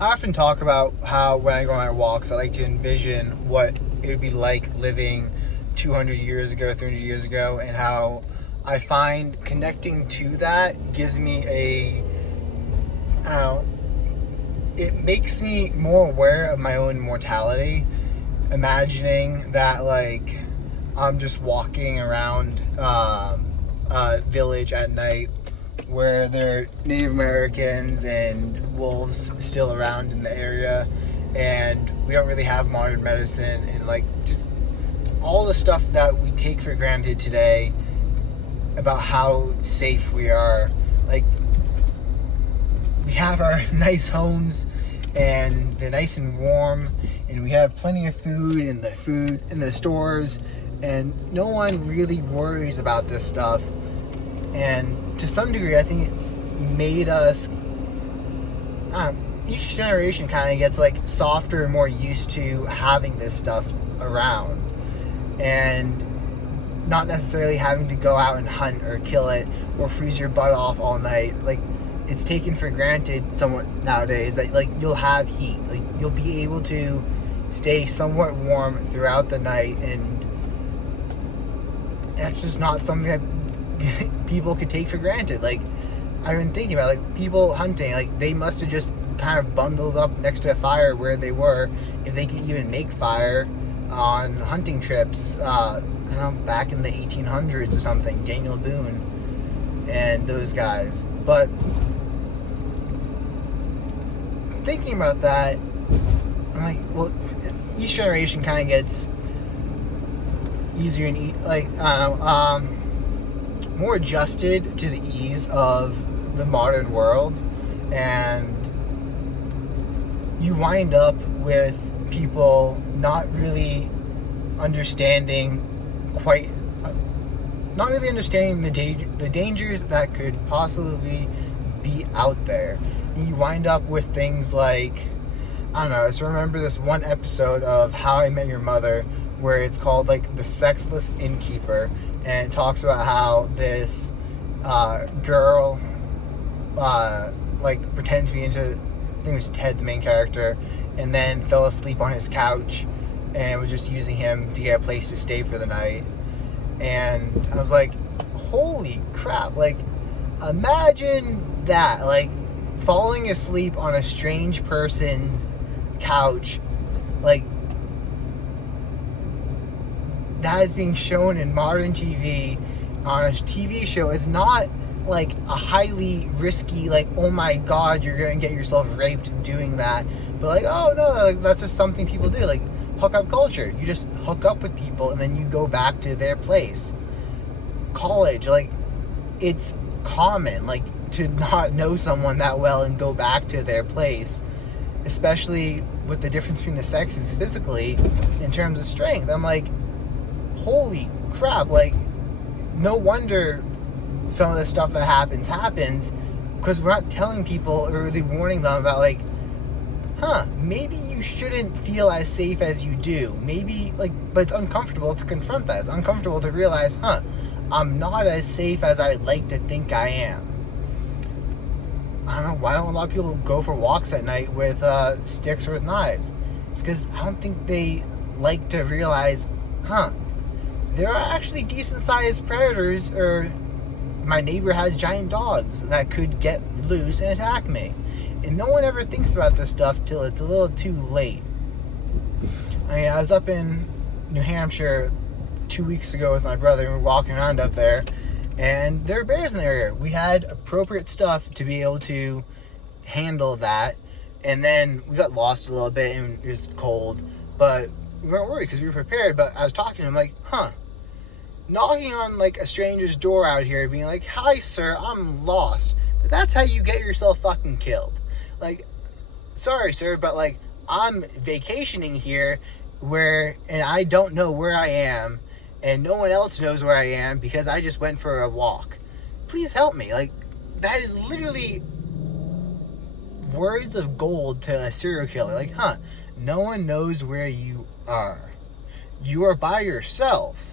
I often talk about how when I go on my walks, I like to envision what it would be like living 200 years ago, 300 years ago, and how I find connecting to that gives me I don't know, it makes me more aware of my own mortality. Imagining that, like, I'm just walking around a village at night where there are Native Americans and wolves still around in the area, and we don't really have modern medicine, and like just all the stuff that we take for granted today about how safe we are. Like, we have our nice homes and they're nice and warm, and we have plenty of food in the stores, and no one really worries about this stuff. And to some degree, I think it's made us, each generation kind of gets like softer and more used to having this stuff around, and not necessarily having to go out and hunt or kill it or freeze your butt off all night. Like, it's taken for granted somewhat nowadays that like you'll have heat, like you'll be able to stay somewhat warm throughout the night, and that's just not something that people could take for granted. Like, I've been thinking about like people hunting, like they must have just kind of bundled up next to a fire where they were, if they could even make fire on hunting trips. I don't know, back in the 1800s or something, Daniel Boone and those guys. But thinking about that, I'm like, well, each generation kind of gets easier and more adjusted to the ease of the modern world, and you wind up with people not really understanding the dangers that could possibly be out there. And you wind up with things like, I don't know, I just remember this one episode of How I Met Your Mother where it's called like The Sexless Innkeeper, and it talks about how this girl like pretended to be into, I think it was Ted, the main character, and then fell asleep on his couch and was just using him to get a place to stay for the night. And I was like, holy crap, like imagine that, like falling asleep on a strange person's couch. Like, that is being shown in modern TV on a TV show is not like a highly risky, like, oh my god, you're gonna get yourself raped doing that, but like, oh no, like, that's just something people do. Like, hookup culture, you just hook up with people and then you go back to their place. College, like, it's common, like, to not know someone that well and go back to their place, especially with the difference between the sexes physically in terms of strength. I'm like, holy crap, like, no wonder some of the stuff that happens because we're not telling people or really warning them about, like, maybe you shouldn't feel as safe as you do. Maybe, like, but it's uncomfortable to confront that. It's uncomfortable to realize, I'm not as safe as I'd like to think I am. I don't know, why don't a lot of people go for walks at night with sticks or with knives? It's because I don't think they like to realize, there are actually decent-sized predators, or my neighbor has giant dogs that could get loose and attack me. And no one ever thinks about this stuff till it's a little too late. I mean, I was up in New Hampshire 2 weeks ago with my brother, and we were walking around up there, and there were bears in the area. We had appropriate stuff to be able to handle that, and then we got lost a little bit, and it was cold, but we weren't worried because we were prepared. But I was talking to him like, knocking on like a stranger's door out here, being like, hi sir, I'm lost. But that's how you get yourself fucking killed. Like, sorry sir, but like, I'm vacationing here and I don't know where I am, and no one else knows where I am because I just went for a walk. Please help me. Like, that is literally words of gold to a serial killer. Like, no one knows where you are. You are by yourself.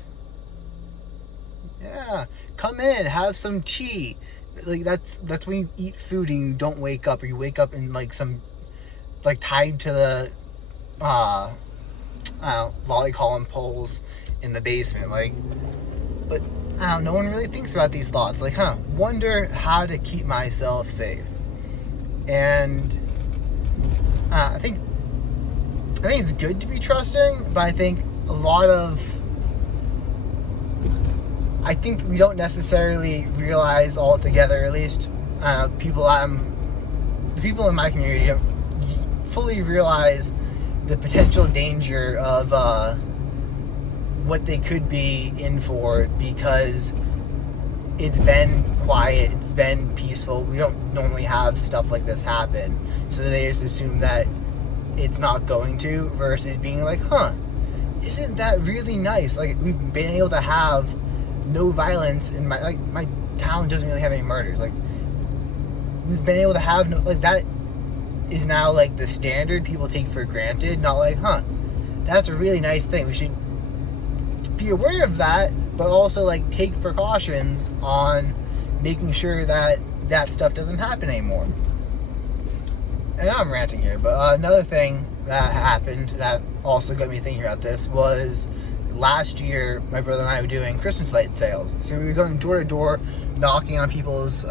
Yeah, come in, have some tea. Like, that's when you eat food and you don't wake up, or you wake up in like some like tied to the lolly column poles in the basement. Like, but I don't know, no one really thinks about these thoughts. Like, wonder how to keep myself safe. And I think it's good to be trusting, but I think I think we don't necessarily realize all together, at least the people in my community don't fully realize the potential danger of what they could be in for, because it's been quiet, it's been peaceful. We don't normally have stuff like this happen, so they just assume that it's not going to, versus being like, isn't that really nice? Like, we've been able to have no violence in my town doesn't really have any murders. Like, we've been able to have no, like, that is now like the standard people take for granted, not like, that's a really nice thing. We should be aware of that, but also like take precautions on making sure that that stuff doesn't happen anymore. And now I'm ranting here, but another thing that happened that also got me thinking about this was last year my brother and I were doing Christmas light sales. So we were going door to door, knocking on people's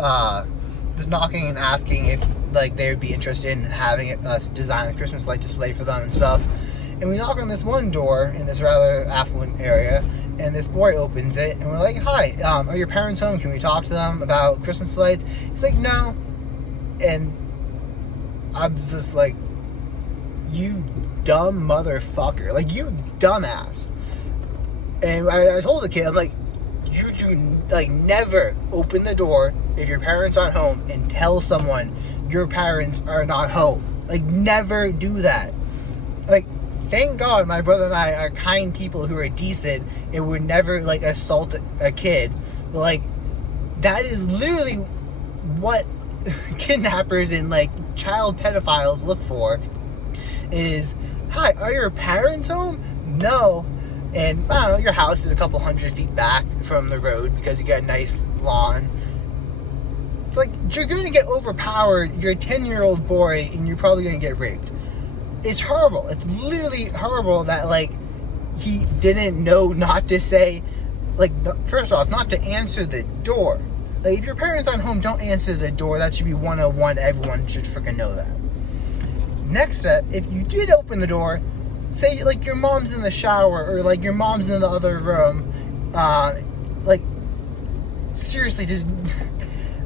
just knocking and asking if like they would be interested in having us design a Christmas light display for them and stuff. And we knock on this one door in this rather affluent area, and this boy opens it, and we're like, "Hi, are your parents home? Can we talk to them about Christmas lights?" He's like, "No." And I'm just like, "You dumb motherfucker. Like, you dumbass." And I told the kid, I'm like, "You do, like, never open the door if your parents aren't home and tell someone your parents are not home. Like, never do that." Like, thank God my brother and I are kind people who are decent and would never, like, assault a kid. But, like, that is literally what kidnappers and, like, child pedophiles look for. Is, "Hi, are your parents home?" "No." And, I don't know, your house is a couple 100 feet back from the road because you got a nice lawn. It's like, you're going to get overpowered. You're a 10-year-old boy, and you're probably going to get raped. It's horrible. It's literally horrible that, like, he didn't know not to say, like, first off, not to answer the door. Like, if your parents aren't home, don't answer the door. That should be 101. Everyone should freaking know that. Next step, if you did open the door, say, like, your mom's in the shower, or, like, your mom's in the other room, like, seriously, just,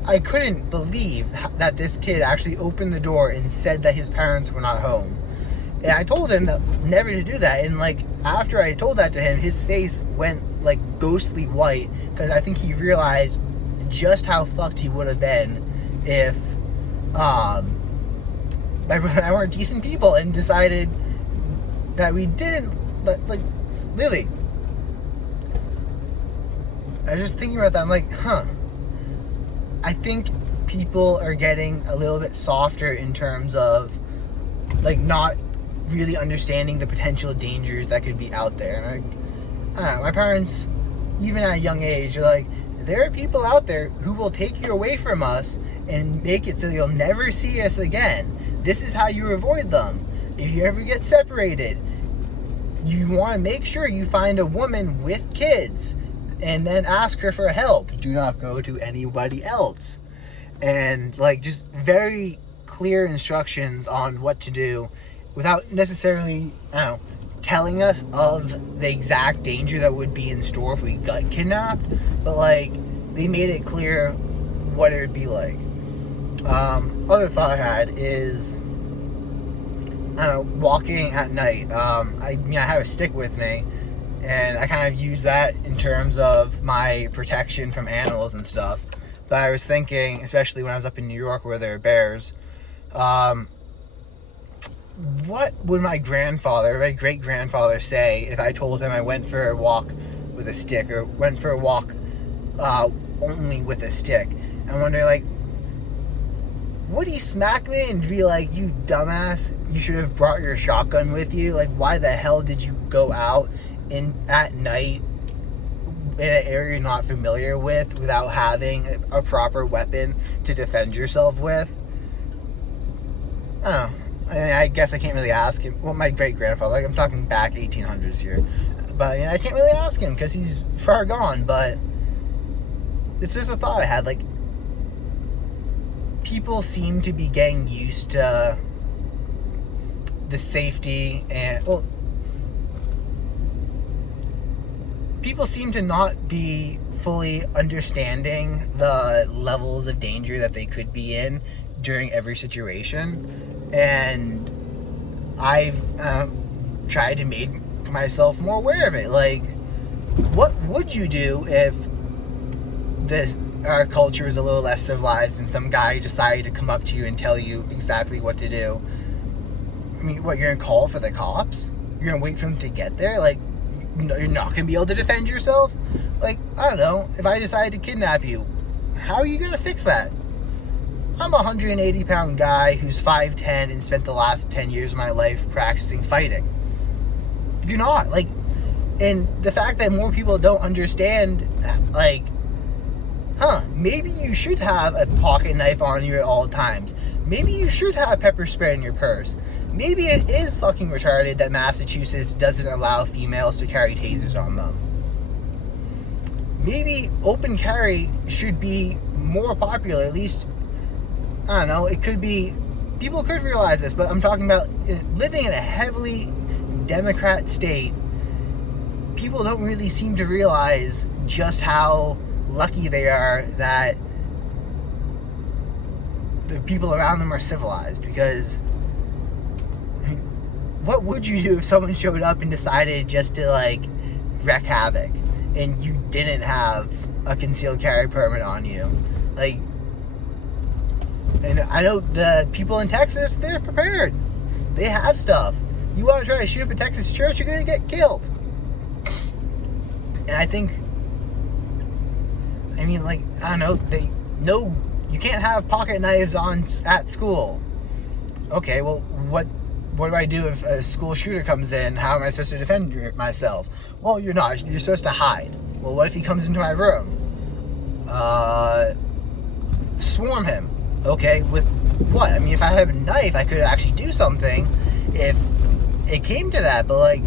I couldn't believe that this kid actually opened the door and said that his parents were not home. And I told him that never to do that, and, like, after I told that to him, his face went, like, ghostly white, because I think he realized just how fucked he would have been if, my brother and I weren't decent people and decided that we didn't, like, really. I was just thinking about that. I'm like, I think people are getting a little bit softer in terms of, like, not really understanding the potential dangers that could be out there. And I don't know, my parents, even at a young age, are like, there are people out there who will take you away from us and make it so you'll never see us again. This is how you avoid them. If you ever get separated, you want to make sure you find a woman with kids and then ask her for help. Do not go to anybody else. And, like, just very clear instructions on what to do without necessarily, I don't know, telling us of the exact danger that would be in store if we got kidnapped. But, like, they made it clear what it would be like. Other thought I had is, I don't know, walking at night. I have a stick with me, and I kind of use that in terms of my protection from animals and stuff. But I was thinking, especially when I was up in New York where there are bears, what would my great-grandfather say if I told him I went for a walk with a stick, or went for a walk only with a stick? And I'm wondering, like, would he smack me and be like, "You dumbass, you should have brought your shotgun with you. Like, why the hell did you go out at night in an area you're not familiar with without having a proper weapon to defend yourself with?" I don't know. I guess I can't really ask him. Well, my great grandfather, like I'm talking back 1800s here, but I can't really ask him because he's far gone. But it's just a thought I had. Like, people seem to be getting used to the safety and, well, people seem to not be fully understanding the levels of danger that they could be in during every situation. And I've tried to make myself more aware of it. Like, what would you do if our culture is a little less civilized and some guy decided to come up to you and tell you exactly what to do? I mean, what, you're gonna call for the cops? You're gonna wait for them to get there? Like, you're not gonna be able to defend yourself? Like, I don't know, if I decided to kidnap you, how are you gonna fix that? I'm a 180-pound guy who's 5'10" and spent the last 10 years of my life practicing fighting. You're not. Like, and the fact that more people don't understand, like, maybe you should have a pocket knife on you at all times. Maybe you should have pepper spray in your purse. Maybe it is fucking retarded that Massachusetts doesn't allow females to carry tasers on them. Maybe open carry should be more popular, at least, I don't know, it could be, people could realize this, but I'm talking about living in a heavily Democrat state. People don't really seem to realize just how lucky they are that the people around them are civilized. Because what would you do if someone showed up and decided just to, like, wreak havoc and you didn't have a concealed carry permit on you? Like, and I know the people in Texas, they're prepared. They have stuff. You want to try to shoot up a Texas church, you're going to get killed. And I think, I mean, like, I don't know, they know you can't have pocket knives on at school. Okay, well, what do I do if a school shooter comes in? How am I supposed to defend myself? Well, you're not. You're supposed to hide. Well, what if he comes into my room? Swarm him. Okay, with what? I mean, if I have a knife, I could actually do something if it came to that. But, like,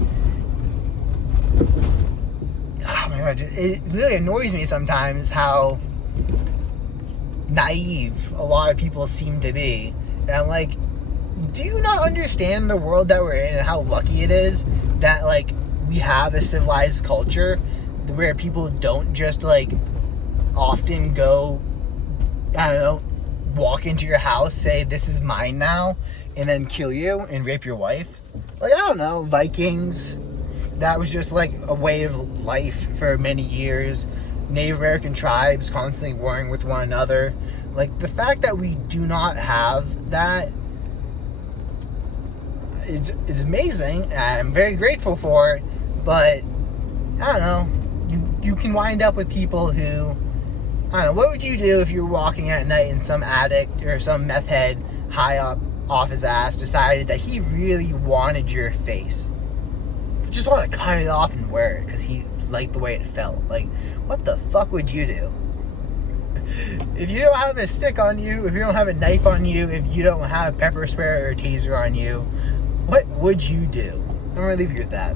oh my God, it really annoys me sometimes how naive a lot of people seem to be. And I'm like, do you not understand the world that we're in and how lucky it is that, like, we have a civilized culture where people don't just, like, often go, I don't know, walk into your house, say, this is mine now, and then kill you and rape your wife? Like, I don't know, Vikings, that was just, like, a way of life for many years. Native American tribes constantly warring with one another. Like, the fact that we do not have that is amazing, and I'm very grateful for it, but I don't know, you can wind up with people who, I don't know, what would you do if you were walking at night and some addict or some meth head high up off his ass decided that he really wanted your face? Just want to cut it off and wear it because he liked the way it felt. Like, what the fuck would you do? If you don't have a stick on you, if you don't have a knife on you, if you don't have pepper spray or a taser on you, what would you do? I'm going to leave you with that.